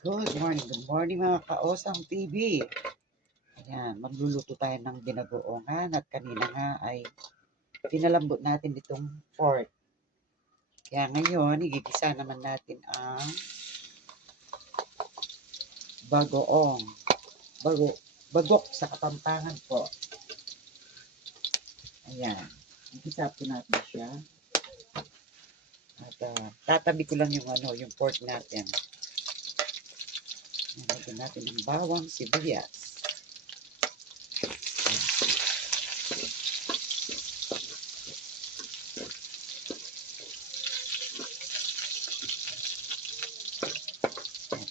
Good morning mga kaosang TV. Ayan, magluluto tayo ng binagoongan at kanina nga ay pinalambot natin itong pork. Kaya ngayon, igigisa naman natin ang bagoong. Bagok sa Kapampangan po. Ayan, igisa po natin siya. At tatabi ko lang yung pork natin. Lagyan natin ng bawang, sibuyas.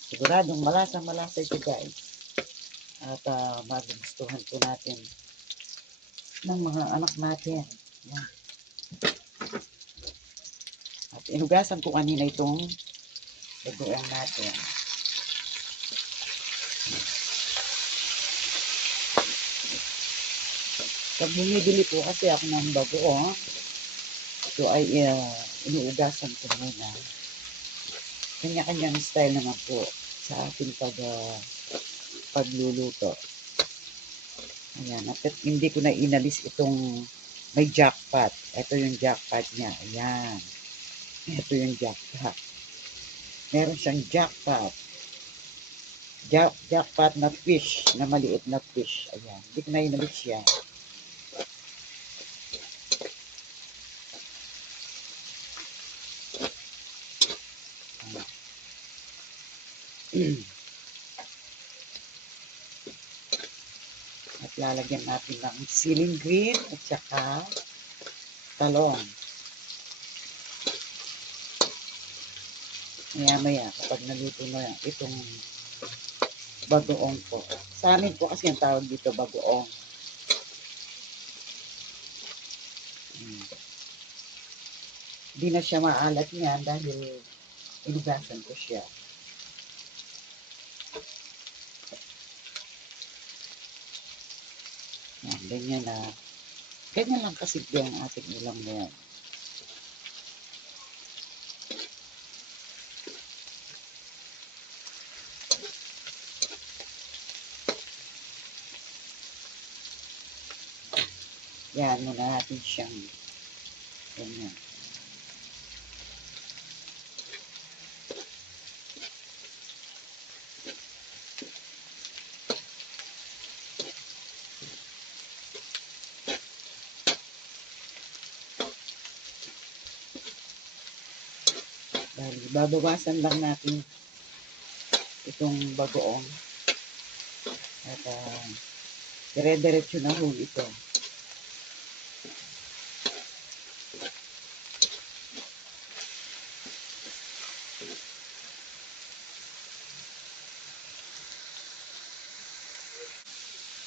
Siguradong malasa ito guys. At magugustuhan po natin ng mga anak natin. Yan. At inugasan ko kanina itong bagoong natin. Pag bumibili po kasi ako ng bagoong, ito ay inuugasan ko muna. Kanya-kanyang style naman po sa ating pagluluto. Ayan, at hindi ko na inalis itong may jackpot. Ito yung jackpot niya. Ayan. Ito yung jackpot. Meron siyang jackpot. Jackpot na fish, na maliit na fish. Ayan. Hindi ko na inalis siya. At lalagyan natin ng ceiling green at saka talong. Maya-maya kapag naluto na itong bagoong po. Sa amin po kasi ang tawag dito bagoong. Hindi na siya maalat niyan dahil inugasan ko siya. Yan, ganyan na. Ganyan lang kasimple ang ating ulam na yan. Yan, muna natin siyang ganyan. Dahil babawasan lang natin itong bagoong. At dire-diretso na ho ito.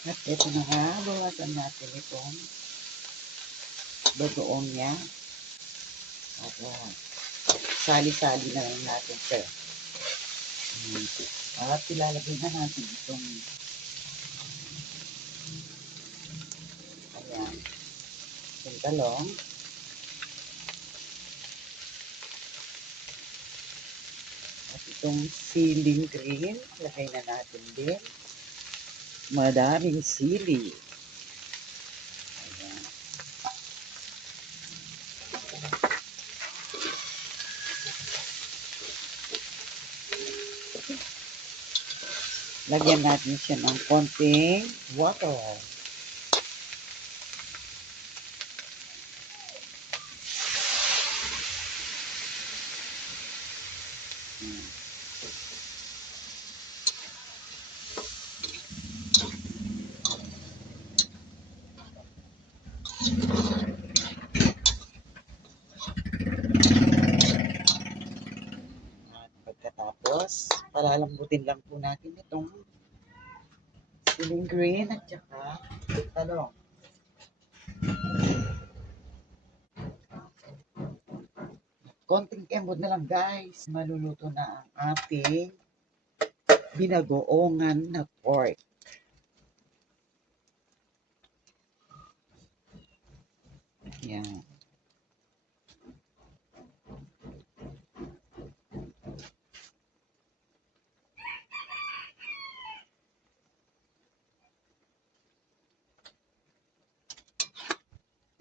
At ito na nga, bawasan natin itong bagoong niya. At sali-sali na lang natin siya. At ilalagay na natin itong ayan, itong talong. At itong ceiling green, lagay na natin din. Madaming sili. Ayan. Lagyan natin siya ng konting water. At pagkatapos, palalambutin lang po natin itong ceiling green at saka talong. Konting kembot na lang guys, maluluto na ang ating binagoongan na pork. Yan.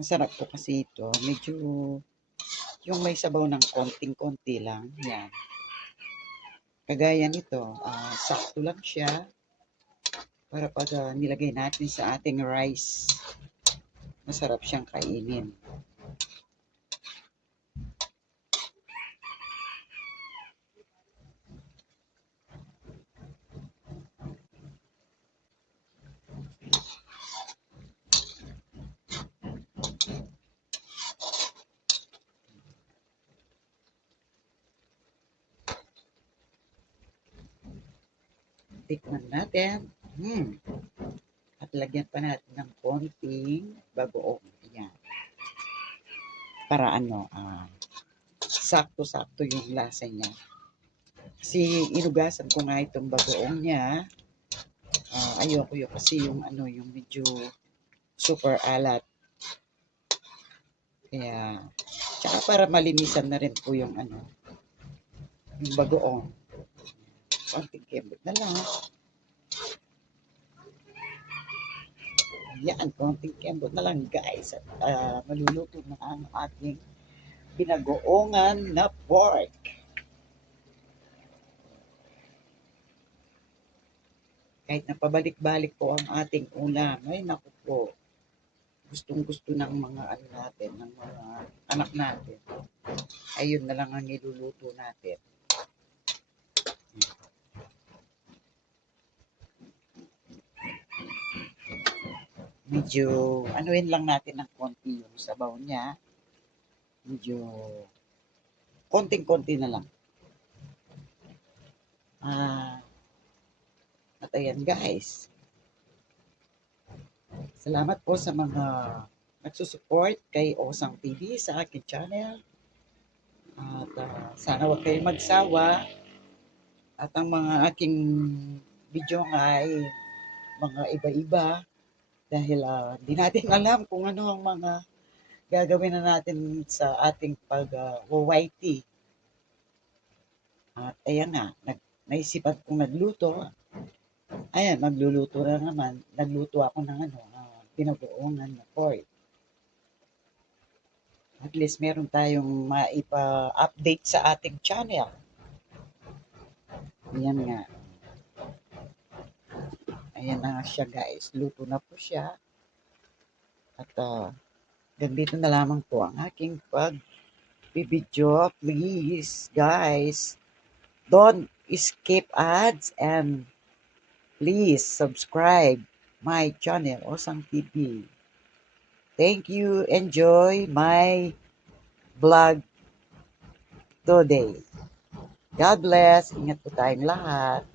Masarap po kasi ito. Medyo yung may sabaw ng konting-konti lang. Yan. Kagaya nito, sakto lang siya para pag nilagay natin sa ating rice. Masarap siyang kainin. Tikman natin. At lagyan pa natin ng konting bagoong. Ayan. Para sakto-sakto yung lasa niya. Kasi inugasan ko nga itong bagoong niya. Ayoko yung kasi yung medyo super alat. Kaya, tsaka para malinisan na rin po yung yung bagoong. Konting kembot na lang. Yan, konting kembot na lang guys. At maluluto na ang ating binagoongan na pork. Kahit napabalik-balik po ang ating ulam, ay naku po, gustong-gusto ng mga natin, ng mga anak natin. Ayun na lang ang niluluto natin. Medyo, anuin lang natin ng konti yung sabaw niya. Medyo, konting-konti na lang. At ayan guys. Salamat po sa mga nagsusupport kay Osang TV sa akin channel. At sana huwag kayong magsawa. At ang mga aking video nga ay mga iba-iba dahil di natin alam kung ano ang mga gagawin na natin sa ating pag-YT. At ayan nga, naisipan kong nagluto. Ayan, magluluto na naman. Nagluto ako ng pinagoongan na pork. At least meron tayong maipa-update sa ating channel. Ayan nga. Ayan na nga siya guys. Luto na po siya. At ganito na lamang po ang aking pag-video. Please guys, don't skip ads and please subscribe my channel, Osang TV. Thank you. Enjoy my vlog today. God bless. Ingat po tayong lahat.